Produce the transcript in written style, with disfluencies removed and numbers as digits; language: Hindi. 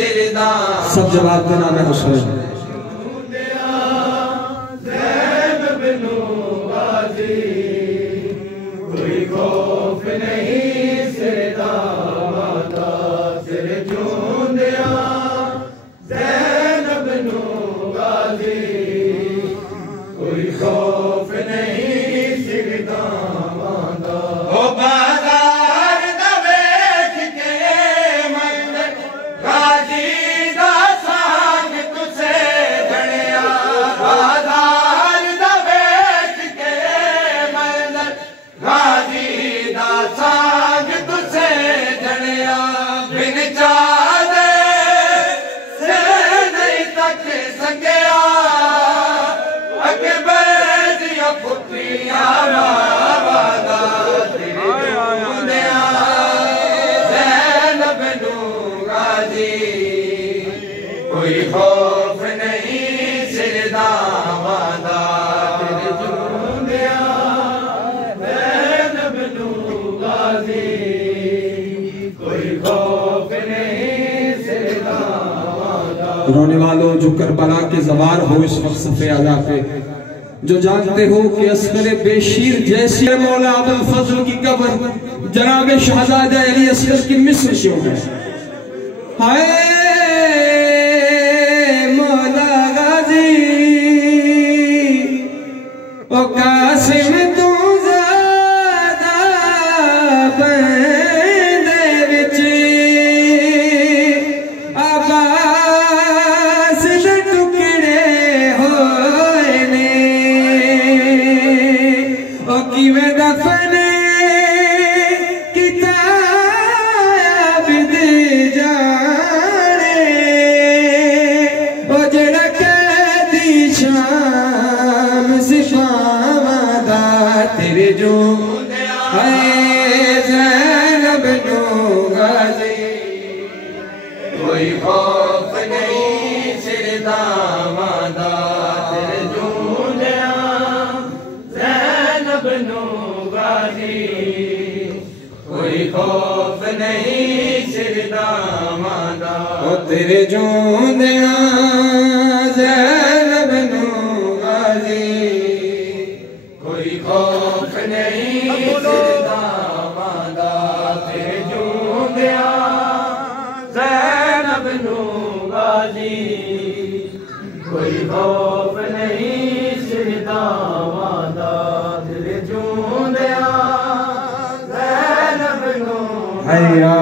सब जवाब का नाम है हुसैन। कोई खौफ नहीं सिरदा वादा सिर जूंदिया ज़ैनब नू गाज़ी कोई खौफ नहीं सिरदा वादा ओ बाज़ार दा वेख के मंदिर गाज़ी दा सांग तुसे जणिया बाज़ार दा वेख के मंदिर गाज़ी दा सांग तुसे जणिया बिन चादे से नहीं तक सकिया अकबर दिया पुत्रिया वादा तेरे जूंदिया ज़ैनब नू गाज़ी कोई खौफ नहीं सिरदा वादा तेरे जूंदिया ज़ैनब नू गाज़ी कोई खौफ नहीं सिरदा वादा। रोने वालों जो करबला के ज़वार हो इस वक्त सफ़े आज़ा पे, जो जानते हो कि अस्कर बेशीर जैसी मौला अबुल फजल की कब्र जनाब शहजादा अली अस्कर की मिस्र क्यों है। हाय मौला गाज़ी ओ कासिम तू ज़्यादा बंदे विच आबास दे टुकड़े होए ने ओ किवें दफन किता अब्द जाने ओ जेड़ा कैदी शाम सिफावादा तेरे जो है ज़ैनब नू गाज़ी कोई खौफ नहीं सिरदा वादा तेरे जूंदिया ज़ैनब नू गाज़ी कोई खौफ नहीं सिरदा वादा ओ तेरे जूंदिया ज़ैनब नू गाज़ी कोई खौफ नहीं सिरदा वादा तेरे जूंदिया ज़ैनब नू गाज़ी कोई खौफ नहीं सिरदा वादा तेरे जूंदिया ज़ैनब नू हैया